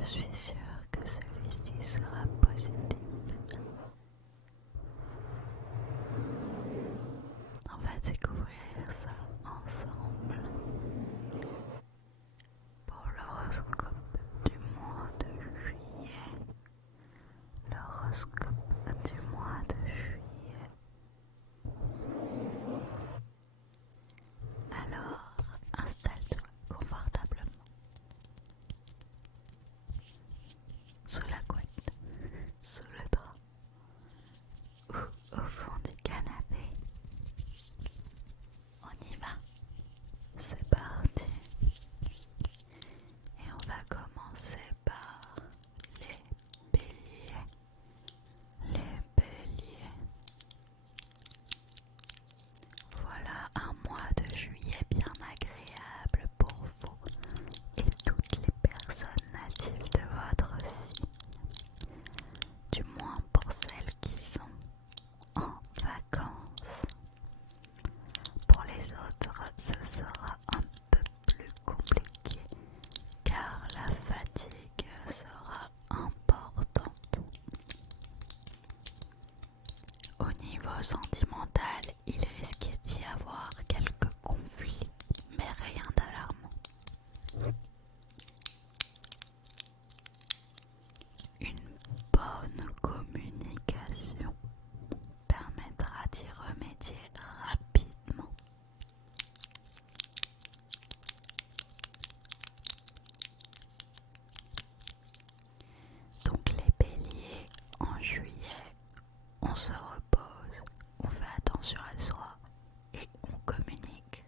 je suis sûre que celui-ci sera positif. On va découvrir ça ensemble pour l'horoscope du mois de juillet. L'horoscope du mois de juillet. Alors, installe-toi confortablement sous la couette, sous le drap ou au fond du canapé. On y va, c'est parti. Et on va commencer par les béliers. Les béliers. Voilà un mois de juillet bien agréable pour vous et toutes les personnes natives de votre signe. Du moins pour celles qui sont en vacances. Pour les autres, ce sera un peu plus compliqué car la fatigue sera importante. Au niveau sentimental, il risquait d'y avoir quelques conflits, mais rien d'alarmant. Une bonne communication permettra d'y remédier rapidement. Donc les béliers, en juillet, on se repose, on fait attention à soi et on communique.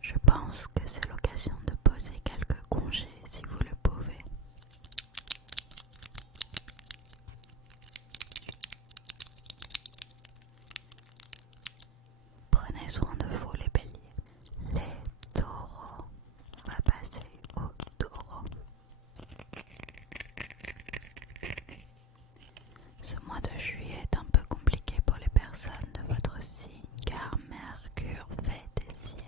Je pense que c'est l'occasion de poser quelques congés si vous le pouvez. Prenez soin de vous les béliers. Les taureaux, on va passer aux taureaux. Ce mois de juillet est un peu compliqué pour les personnes de votre signe car Mercure fait des siennes.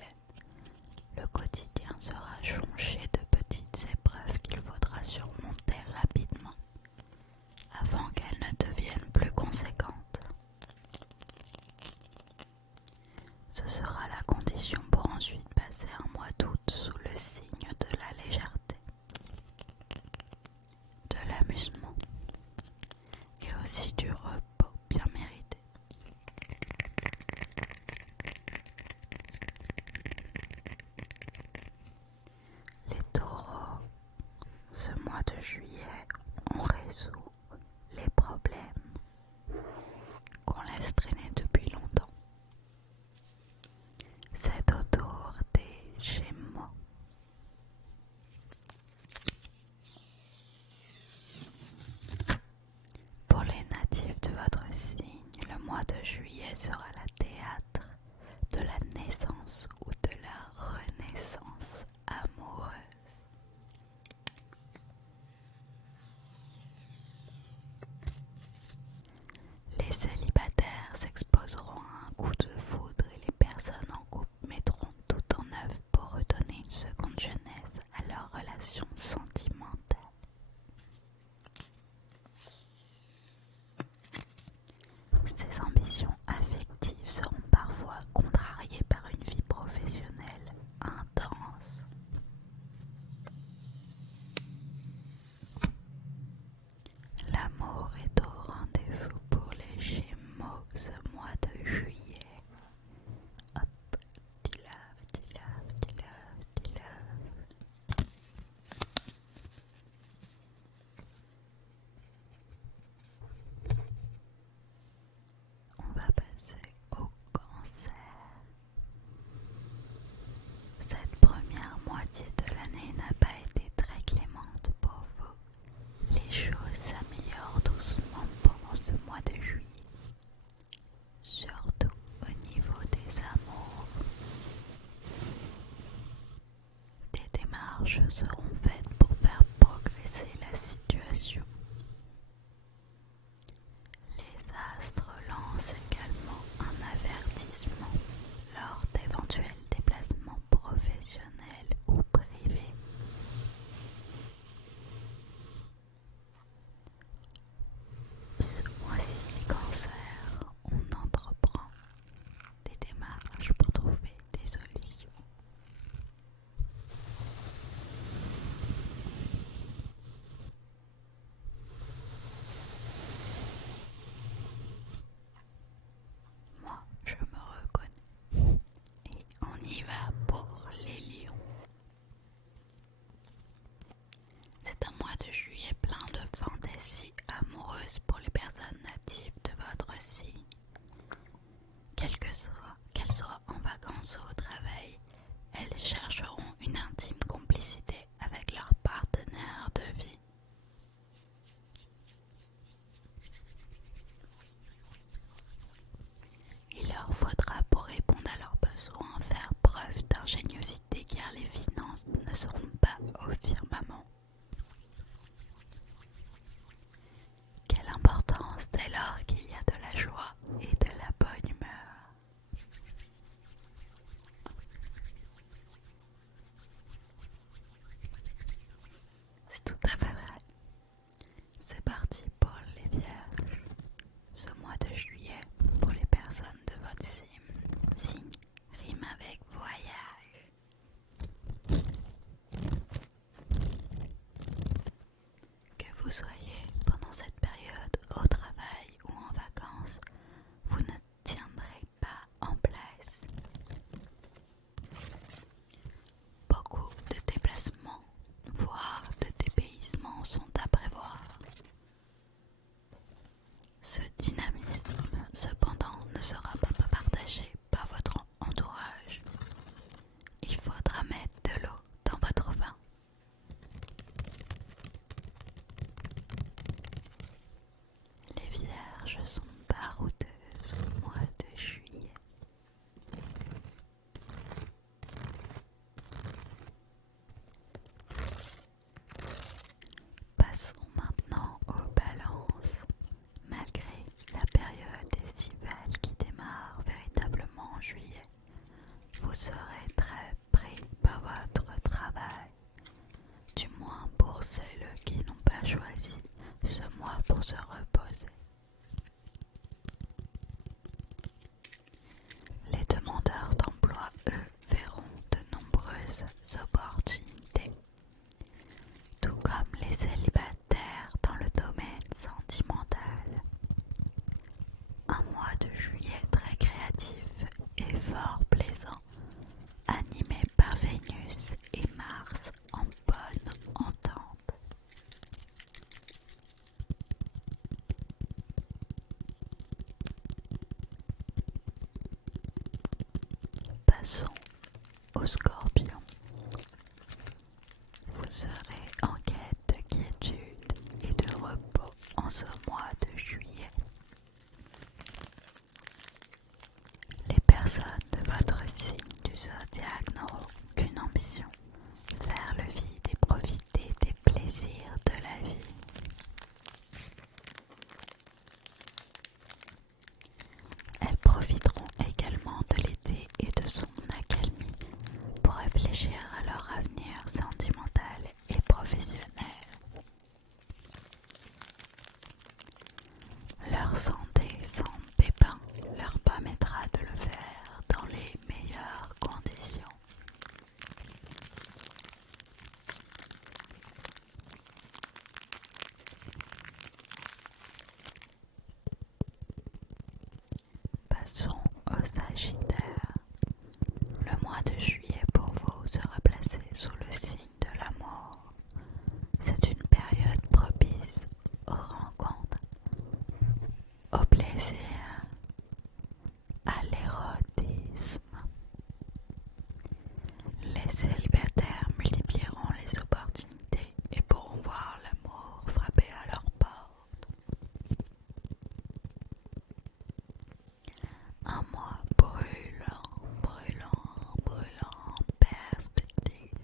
Le quotidien sera jonché de petites épreuves qu'il faudra surmonter rapidement avant qu'elles ne deviennent plus conséquentes. Ce sera la condition pour ensuite passer un mois d'août sous le signe de la légèreté, de l'amusement et aussi du repos bien mérité. Les taureaux, ce mois de juillet, on résout les problèmes qu'on laisse traîner depuis longtemps. C'est au tour des Gémeaux. Pour les natifs de votre signe, le mois de juillet sera la théâtre de la naissance ou de la renaissance amoureuse. Les célibataires s'exposeront à un coup de foudre et les personnes en couple mettront tout en œuvre pour redonner une seconde jeunesse à leur relation sentimentale. Ces ambitions affectives seront parfois contrariées par une vie professionnelle intense. L'amour est au rendez-vous pour les Gémeaux ce mois de juillet. Hop, petit love, petit love, petit love, petit love. On va passer au Cancer. Cette première moitié de l'année n'a pas été très clémente pour vous. Les choses s'améliorent doucement pendant ce mois de juillet, surtout au niveau des amours. Des démarches seront faites pour faire progresser la situation. Les astres lancent également un avertissement lors d'éventuels déplacements professionnels ou privés. serez très pris par votre travail, du moins pour celles qui n'ont pas choisi ce mois pour se reposer. Les demandeurs d'emploi, eux, verront de nombreuses opportunités, tout comme les célibataires dans le domaine sentimental. Un mois de juillet très créatif et fort plaisant, animé par Vénus et Mars en bonne entente. Passons au Scorpion. Vous serez en quête de quiétude et de repos en ce mois de juillet. Les personnes de votre signe du zodiaque n'auront qu'une ambition, faire le vide et profiter des plaisirs de la vie. Elles profiteront également de l'été et de son accalmie pour réfléchir à leur avenir sentimental et professionnel. Leur santé sans pépin leur permettra de le faire dans les meilleures conditions. Passons au Sagittaire. Le mois de juillet pour vous sera placé sous le signe de l'amour. C'est une période propice aux rencontres, au plaisir, à l'érotisme. Les célibataires multiplieront les opportunités et pourront voir l'amour frapper à leur porte. Un mois brûlant, brûlant, brûlant en perspective.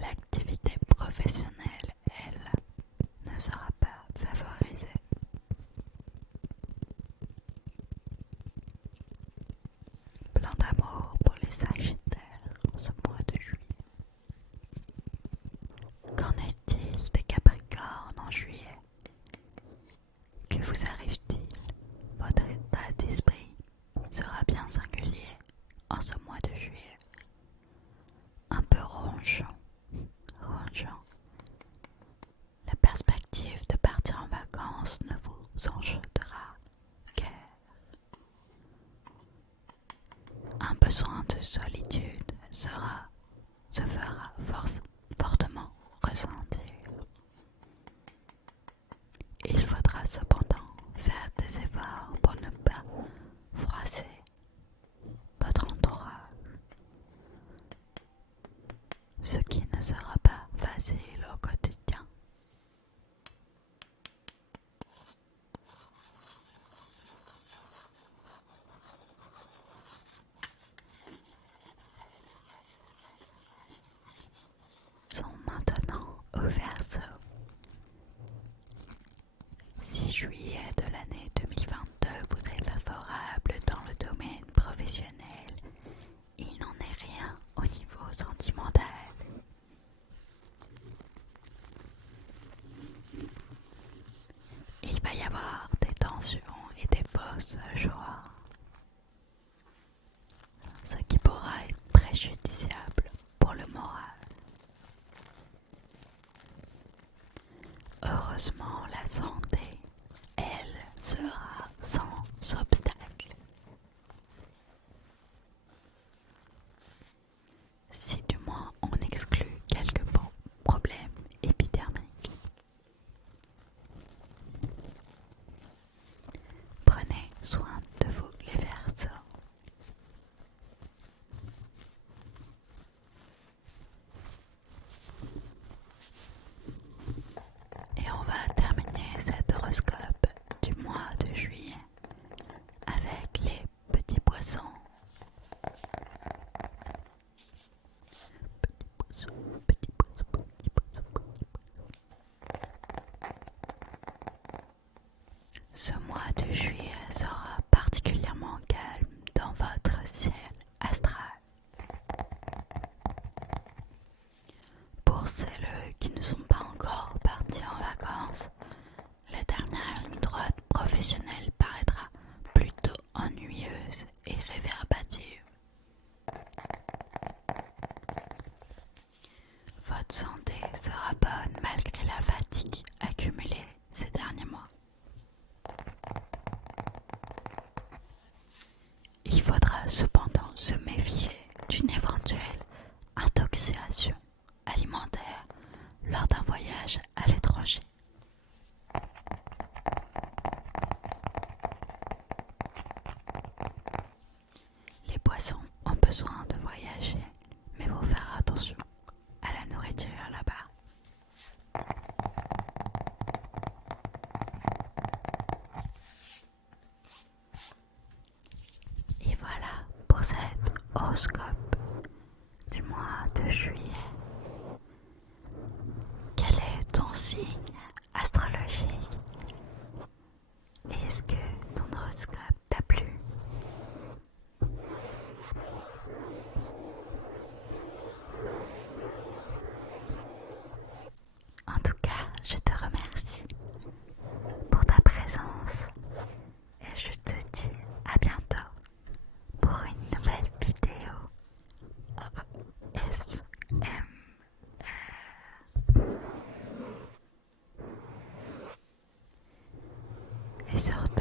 L'activité professionnelle, elle, ne sera pas favorisée. Plein d'amour pour les Sagittaires en ce mois de juillet. Qu'en est-il des Capricornes en juillet? Que vous arrive-t-il? Votre état d'esprit sera bien singulier en ce mois de juillet. Un peu ronchon. La perspective de partir en vacances ne vous enchantera guère. Un besoin de solitude se fera fortement ressentir. Il faudra cependant faire des efforts pour ne pas froisser votre entourage, ce qui ne sera pas facile au quotidien. Sont maintenant au Verseau. 6 juillet de l'année 2022 vous est favorable dans le domaine professionnel. Il n'en est rien au niveau sentimental. Il va y avoir des tensions et des fausses joies, ce qui pourra être préjudiciable pour le moral. Heureusement, la santé, elle, sera sans obstacle. Si du moins on exclut quelques problèmes épidermiques. Prenez soin de vous les Verseaux. Et on va terminer cet horoscope du mois de juillet avec les petits poissons. Petits poissons. Ce mois de juillet sera particulièrement diffuse et réverbative. Votre santé sera bonne malgré la fatigue accumulée ces derniers mois. Il faudra cependant se méfier d'une éventuelle intoxication alimentaire lors d'un voyage à l'étranger. Les poissons ont besoin de voyager, mais faut faire attention à la nourriture là-bas. Et voilà pour cet horoscope du mois de juillet. Quel est ton signe astrologique? Est-ce que ton horoscope t'a plu? En tout cas, je te remercie pour ta présence et je te dis à bientôt pour une nouvelle vidéo ASMR. Et surtout,